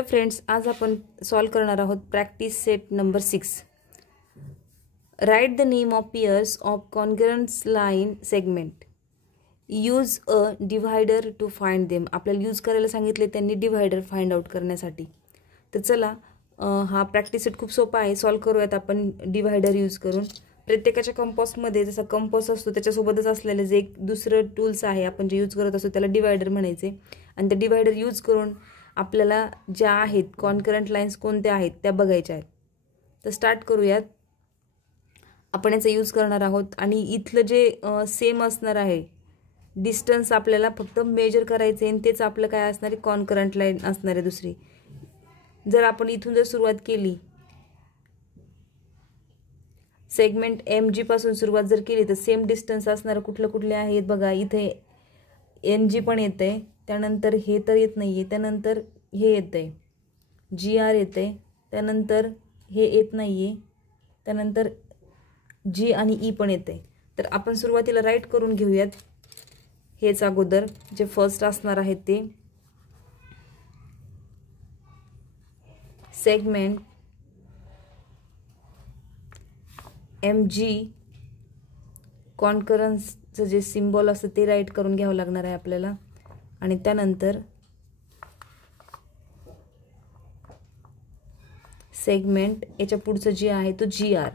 Hello friends, आज आपण solve करणार आहोत practice set number 6. Right the name of pairs of congruent line segment. Use a divider to find them. आपल्याला use करायला सांगितले त्यांनी डिव्हायडर फाइंड आउट करण्यासाठी. तर चला, हा प्रॅक्टिस सेट खूप सोपा आहे. सॉल्व करूयात आपण डिव्हायडर यूज करून. प्रत्येकाच्या कंपॉसमध्ये जसा कंपॉस असतो त्याच्यासोबतच असलेले जे एक दुसरं टूल्स आहे आपण जे यूज करत असतो त्याला डिव्हायडर म्हणायचे. आणि ते डिव्हायडर यूज करून आपल्याला ज्या आहेत कॉन्करंट लाईन्स कोणत्या आहेत त्या बघायच्या आहेत. तर स्टार्ट करूयात. आपण याचा यूज करणार आहोत आणि इथलं जे सेम असणार आहे डिस्टन्स आपल्याला फक्त मेजर करायचे आणि तेच आपलं काय असणार आहे कॉन्करंट लाईन असणार आहे दुसरी. जर आपण इथून जर सुरुवात केली सेगमेंट MG पासून सुरुवात जर केली तर सेम डिस्टन्स असणार कुठले आहेत बघा. इथे NG पण येते, त्यानंतर हे तर येत नाहीये, त्यानंतर हे येते GR येते, त्यानंतर हे येत नाहीये, त्यानंतर G आणि E पण येते. तर आपण सुरुवातीला राईट करून घेऊयात. हेच अगोदर जे फर्स्ट असणार आहे ते सेगमेंट MG कॉन्करन्सचं जे सिम्बॉल असतं ते राईट करून घ्यावं लागणार आहे आपल्याला. आणि त्यानंतर सेगमेंट याच्या पुढचं जे आहे तो GR.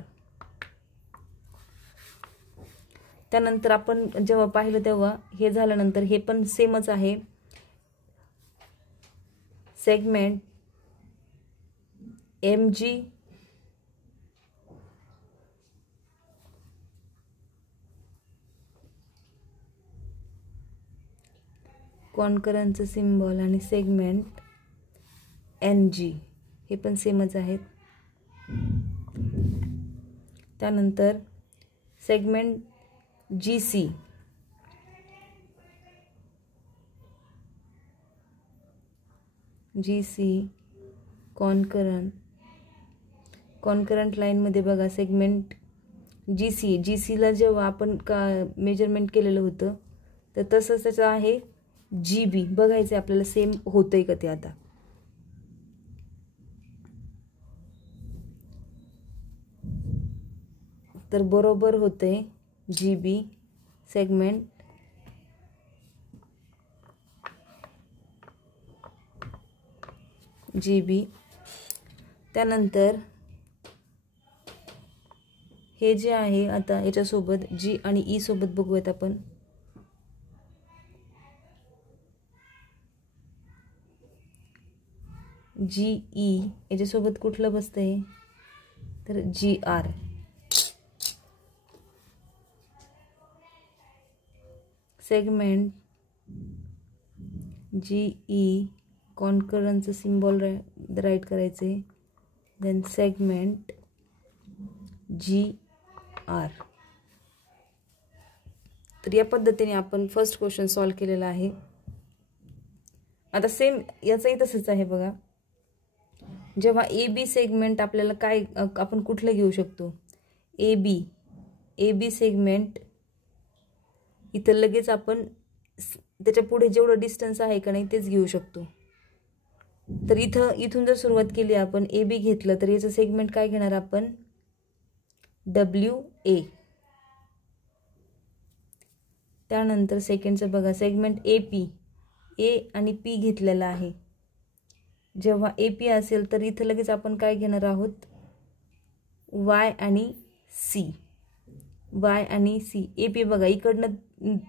त्यानंतर आपण जेव्हा पाहिलं तेव्हा हे झाल्यानंतर हे पण सेमच आहे. सेगमेंट MG कॉन्करन्सचं सिम्बॉल आणि सेगमेंट NG हे पण सेमच आहेत. त्यानंतर सेगमेंट GC कॉन्करंट लाईनमध्ये बघा सेगमेंट GCला जेव्हा आपण मेजरमेंट केलेलं होतं तर तसंच त्याचं आहे GB. बघायचं आपल्याला सेम होतंय का ते. आता तर बरोबर होतंय GB सेगमेंट GB. त्यानंतर हे जे आहे आता याच्यासोबत G आणि E सोबत बघूयात आपण. GE याच्यासोबत कुठलं बसतंय तर GR. सेगमेंट GE कॉन्करन्सचं सिम्बॉल राईट करायचे. Then segment GR. तर या पद्धतीने आपण फर्स्ट क्वेश्चन सॉल्व केलेला आहे. आता सेम याचंही तसंच आहे बघा. जेव्हा AB सेगमेंट आपल्याला काय आपण कुठलं घेऊ शकतो AB सेगमेंट इथं लगेच आपण त्याच्या पुढे जेवढं डिस्टन्स आहे का नाही तेच घेऊ शकतो. तर इथून जर सुरुवात केली आपण AB घेतलं तर याचं सेगमेंट काय घेणार आपण WA. त्यानंतर सेकंडचं बघा सेगमेंट AP A आणि P घेतलेला आहे. जेव्हा AP असेल तर इथं लगेच आपण काय घेणार आहोत Y आणि C. AP बघा इकडनं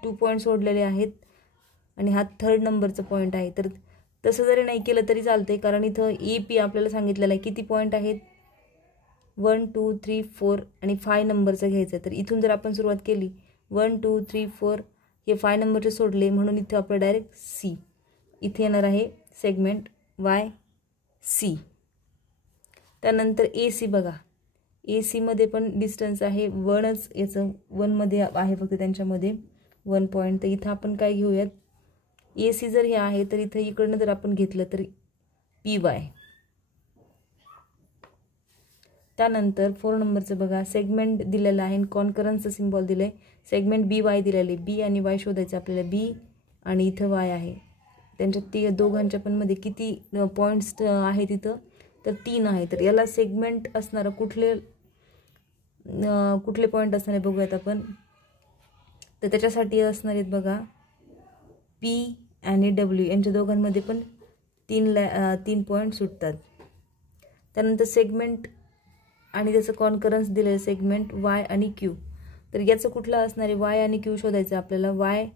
2 पॉईंट सोडलेले आहेत आणि हा 3rd नंबरचा पॉईंट आहे. तर तसं जरी नाही केलं तरी चालतंय कारण इथं AP आपल्याला सांगितलेलं आहे किती पॉईंट आहेत 1 2 3 4 आणि 5 नंबरचं घ्यायचं. तर इथून जर आपण सुरुवात केली 1 2 3 4 हे 5 नंबरचे सोडले म्हणून इथे आपलं डायरेक्ट C. इथे येणार आहे सेगमेंट YC. त्यानंतर AC बघा AC मध्ये पण डिस्टन्स आहे 1च. याचं 1 मध्ये आहे फक्त त्यांच्यामध्ये 1 पॉईंट. तर इथं आपण काय घेऊयात AC जर हे आहे तर इथं इकडनं जर आपण घेतलं तर PY. त्यानंतर 4 नंबरचं बघा सेगमेंट दिलेलं आहे कॉन्करन्सचं सिम्बॉल दिलंय. सेगमेंट BY दिलेले B आणि Y शोधायचं आपल्याला B आणि इथं Y आहे. त्यांच्या दोघांच्या पण मध्ये किती पॉईंट्स आहे तिथं, तर 3 आहे. तर याला सेगमेंट असणारं कुठले पॉईंट असणार आहे बघूयात आपण. तर त्याच्यासाठी असणार आहेत बघा P आणि W यांच्या दोघांमध्ये पण 3 पॉईंट सुटतात. त्यानंतर सेगमेंट आणि त्याचं कॉन्करन्स दिलेलं सेगमेंट Y आणि Q. तर याचं कुठलं असणार आहे, Y आणि Q शोधायचं आपल्याला. Y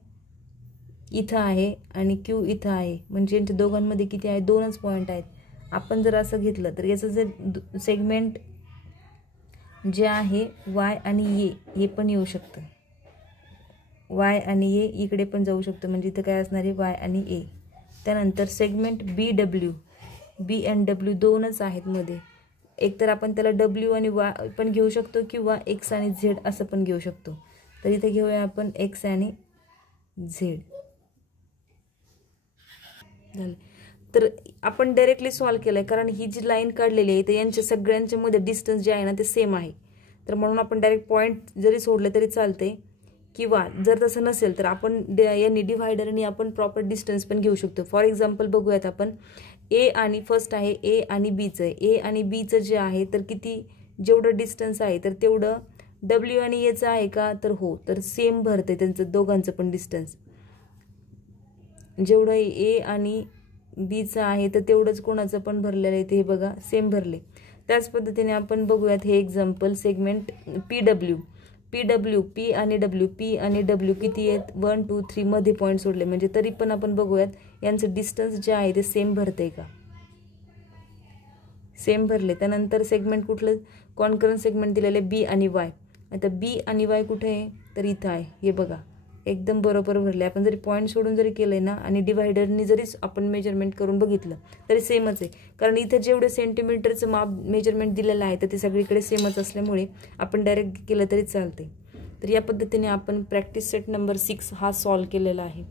इथं आहे आणि Q इथं आहे, म्हणजे यांच्या दोघांमध्ये किती आहे, 2च पॉईंट आहेत. आपण जर असं घेतलं तर याचं जे सेगमेंट जे आहे Y आणि A हे पण येऊ शकतं. Y आणि A इकडे पण जाऊ शकतं, म्हणजे इथं काय असणार आहे Y आणि A. त्यानंतर सेगमेंट BW, B आणि W 2च आहेत मध्ये. एक तर आपण त्याला W आणि Y पण घेऊ शकतो किंवा X आणि Z असं पण घेऊ शकतो. तर इथे घेऊया आपण X आणि Z. झालं. तर आपण डायरेक्टली सॉल्व्ह केलं आहे, कारण ही जी लाईन काढलेली आहे तर यांच्या सगळ्यांच्या मध्ये डिस्टन्स जे आहे ना ते सेम आहे. तर म्हणून आपण डायरेक्ट पॉईंट जरी सोडले तरी चालते, किंवा जर तसं नसेल तर आपण यांनी डिव्हायडरनी आपण प्रॉपर डिस्टन्स पण घेऊ शकतो. फॉर एक्झाम्पल बघूयात आपण. ए आणि फर्स्ट आहे ए आणि बीचं. ए आणि बीचं जे आहे तर किती, जेवढं डिस्टन्स आहे तर तेवढं W आणि एचं आहे का, तर हो. तर सेम भरते त्यांचं दोघांचं पण डिस्टन्स. जेवढं ए आणि बीचं आहे तर तेवढंच कोणाचं पण भरलेलं आहे, ते बघा सेम भरले. त्याच पद्धतीने आपण बघूयात हे एक्झाम्पल. सेगमेंट PW, P आणि W किती आहेत, 1 2 3 मध्ये पॉईंट सोडले, म्हणजे तरी पण आपण बघूयात यांचं डिस्टन्स जे आहे ते सेम भरते का, सेम भरले. त्यानंतर सेगमेंट कुठलं, कॉन्करन्स सेगमेंट दिलेलं आहे B आणि Y. आता B आणि Y कुठे आहे, तर इथं आहे. हे बघा एकदम बरोबर भरले. आपण जरी पॉईंट सोडून जरी केलंय ना आणि डिव्हायडरनी जरी आपण मेजरमेंट करून बघितलं तरी सेमच आहे, कारण इथं जेवढे सेंटीमीटरचं माप मेजरमेंट दिलेलं आहे तर ते सगळीकडे सेमच असल्यामुळे आपण डायरेक्ट केलं तरी चालते. तर या पद्धतीने आपण प्रॅक्टिस सेट नंबर 6 हा सॉल्व्ह केलेला आहे.